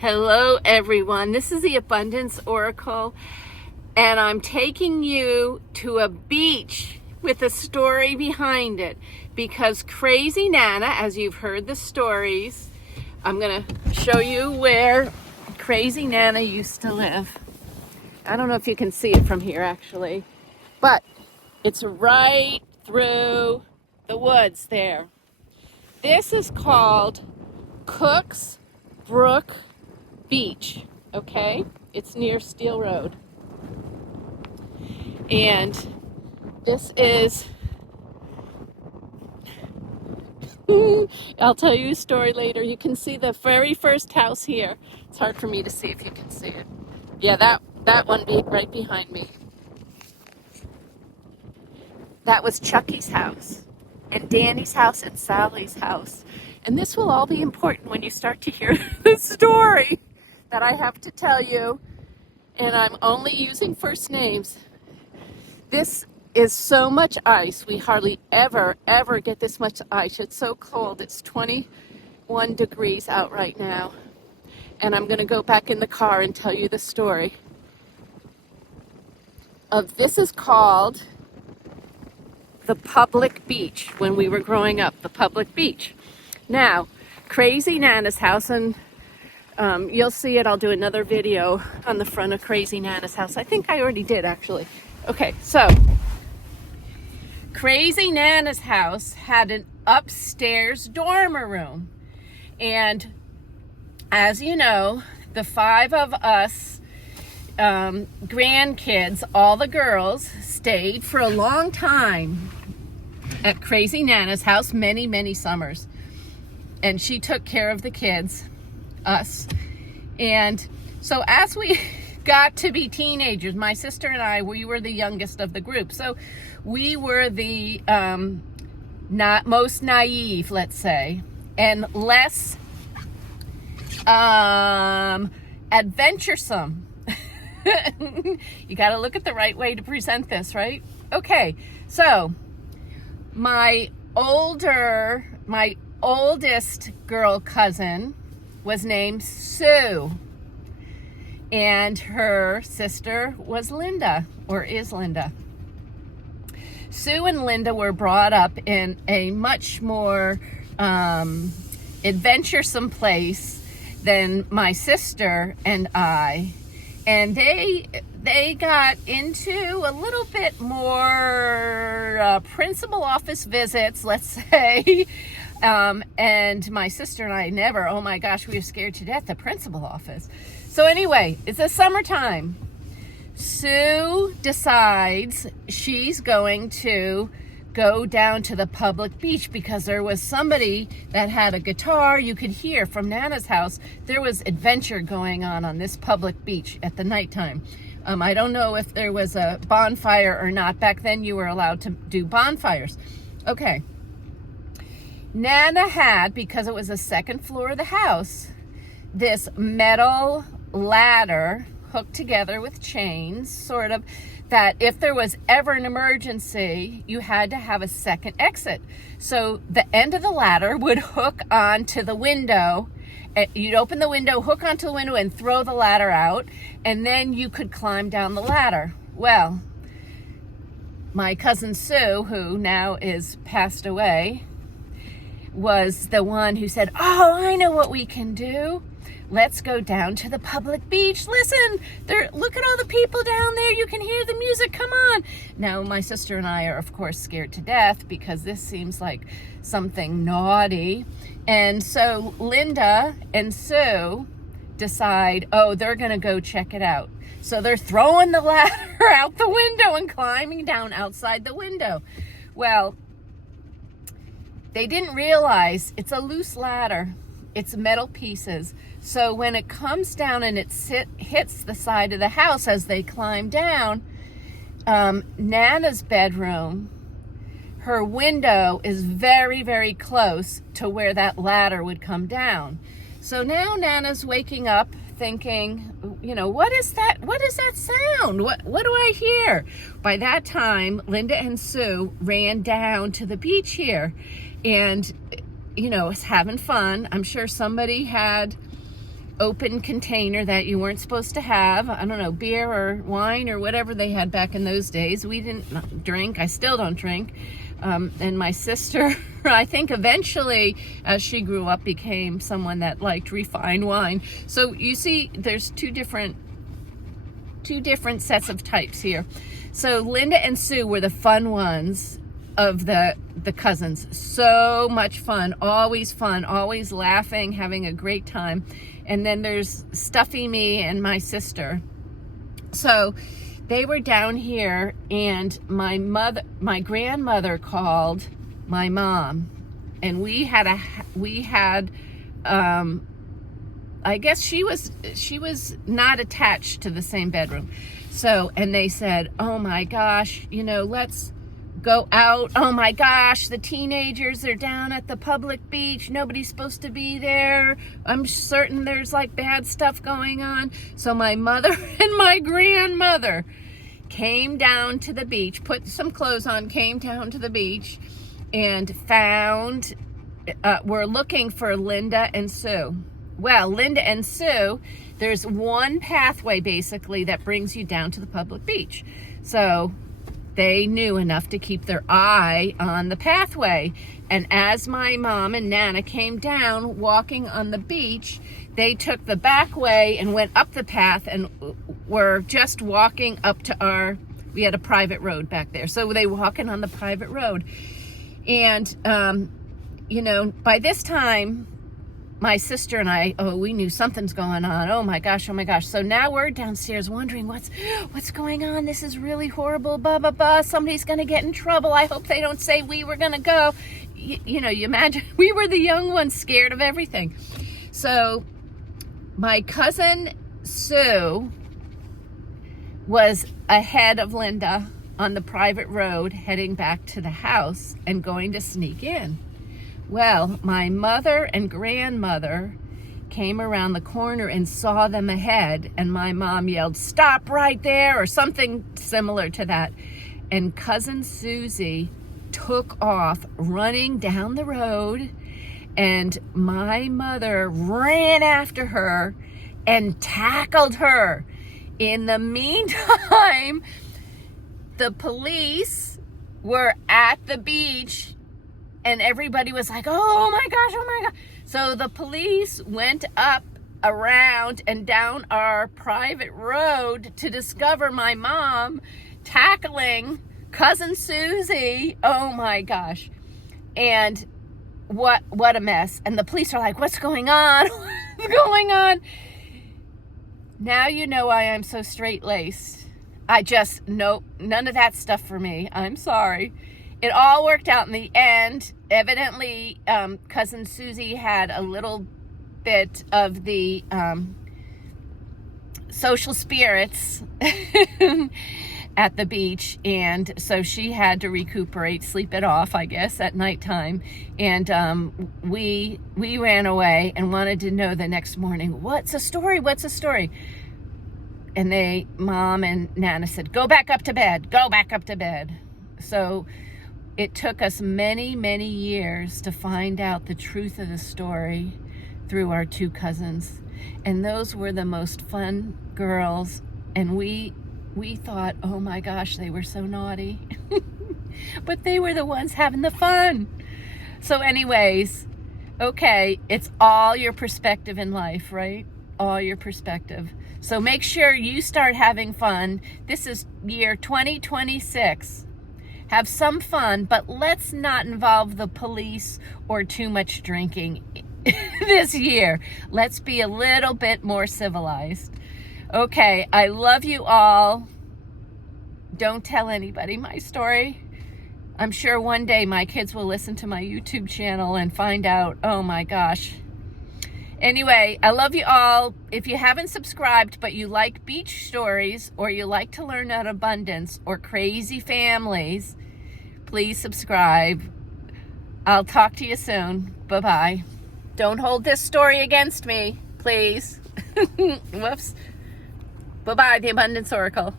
Hello everyone, this is the Abundance Oracle and I'm taking you to a beach with a story behind it because Crazy Nana, as you've heard the stories, I'm going to show you where Crazy Nana used to live. I don't know if you can see it from here actually, but it's right through the woods there. This is called Cooks Brook Beach, okay? It's near Steel Road. And this is, I'll tell you a story later. You can see the very first house here. It's hard for me to see if you can see it. Yeah, that one right behind me. That was Chucky's house, and Danny's house, and Sally's house. And this will all be important when you start to hear the story that I have to tell you, and I'm only using first names. This is so much ice. We hardly ever get this much ice. It's so cold. It's 21 degrees out right now. And I'm going to go back in the car and tell you the story of this is called the public beach. When we were growing up, the public beach. Now, Crazy Nana's house, and you'll see it. I'll do another video on the front of Crazy Nana's house. I think I already did, actually. Okay, so Crazy Nana's house had an upstairs dormer room. And as you know, the 5 of us grandkids, all the girls, stayed for a long time at Crazy Nana's house, many summers. And she took care of the kids, us. And so as we got to be teenagers, my sister and I, we were the youngest of the group. So we were the most naive, let's say, and less adventuresome. You got to look at the right way to present this, right? Okay, so my oldest girl cousin was named Sue, and her sister was Linda, or is Linda. Sue and Linda were brought up in a much more adventuresome place than my sister and I, and they got into a little bit more principal office visits, let's say. And my sister and I never, oh my gosh, we were scared to death, the principal office. So anyway, it's the summertime. Sue decides she's going to go down to the public beach because there was somebody that had a guitar. You could hear from Nana's house, there was adventure going on this public beach at the nighttime. I don't know if there was a bonfire or not. Back then you were allowed to do bonfires. Okay. Nana had, because it was the second floor of the house, this metal ladder hooked together with chains, sort of, that if there was ever an emergency, you had to have a second exit. So the end of the ladder would hook onto the window. You'd open the window, hook onto the window, and throw the ladder out, and then you could climb down the ladder. Well, my cousin Sue, who now is passed away, was the one who said, oh, I know what we can do. Let's go down to the public beach. Listen, look at all the people down there. You can hear the music. Come on. Now, my sister and I are, of course, scared to death because this seems like something naughty. And so Linda and Sue decide, oh, they're going to go check it out. So they're throwing the ladder out the window and climbing down outside the window. Well, they didn't realize it's a loose ladder. It's metal pieces. So when it comes down and it hits the side of the house as they climb down, Nana's bedroom, her window is very close to where that ladder would come down. So now Nana's waking up thinking, you know, what is that? What is that sound? What do I hear? By that time, Linda and Sue ran down to the beach here and, you know, was having fun. I'm sure somebody had open container that you weren't supposed to have. I don't know, beer or wine or whatever they had back in those days. We didn't drink. I still don't drink. And my sister, I think eventually, as she grew up, became someone that liked refined wine. So you see, there's two different sets of types here. So Linda and Sue were the fun ones of the cousins. So much fun, always laughing, having a great time. And then there's Stuffy me and my sister. So they were down here, and my grandmother called my mom, and we had I guess she was not attached to the same bedroom. So, and they said, oh my gosh, let's go out. Oh my gosh, the teenagers are down at the public beach. Nobody's supposed to be there. I'm certain there's like bad stuff going on. So my mother and my grandmother came down to the beach, put some clothes on, came down to the beach, and found, we're looking for Linda and Sue. Well, Linda and Sue, there's one pathway basically that brings you down to the public beach. So they knew enough to keep their eye on the pathway. And as my mom and Nana came down walking on the beach, they took the back way and went up the path and were just walking up to we had a private road back there. So they were walking on the private road. And, by this time, my sister and I, we knew something's going on. Oh my gosh. So now we're downstairs wondering what's going on. This is really horrible. Blah, blah, blah. Somebody's going to get in trouble. I hope they don't say we were going to go. You imagine, we were the young ones scared of everything. So my cousin Sue was ahead of Linda on the private road heading back to the house and going to sneak in. Well, my mother and grandmother came around the corner and saw them ahead, and my mom yelled, "Stop right there," or something similar to that. And cousin Susie took off running down the road, and my mother ran after her and tackled her. In the meantime, the police were at the beach, and everybody was like, oh my gosh. So the police went up, around, and down our private road to discover my mom tackling cousin Susie. Oh my gosh. And what a mess. And the police are like, what's going on? What's going on? Now you know why I'm so straight-laced. Nope, none of that stuff for me. I'm sorry. It all worked out in the end. Evidently, cousin Susie had a little bit of the social spirits at the beach, and so she had to recuperate, sleep it off, I guess, at nighttime. And we ran away and wanted to know the next morning, what's the story? And Mom and Nana said, go back up to bed. So it took us many, many years to find out the truth of the story through our two cousins. And those were the most fun girls. And we thought, oh my gosh, they were so naughty. But they were the ones having the fun. So anyways, okay, it's all your perspective in life, right? All your perspective. So make sure you start having fun. This is year 2026. Have some fun, but let's not involve the police or too much drinking this year. Let's be a little bit more civilized. Okay, I love you all. Don't tell anybody my story. I'm sure one day my kids will listen to my YouTube channel and find out, oh my gosh. Anyway, I love you all. If you haven't subscribed, but you like beach stories, or you like to learn about abundance or crazy families, please subscribe. I'll talk to you soon. Bye-bye. Don't hold this story against me, please. Whoops. Bye-bye, the Abundance Oracle.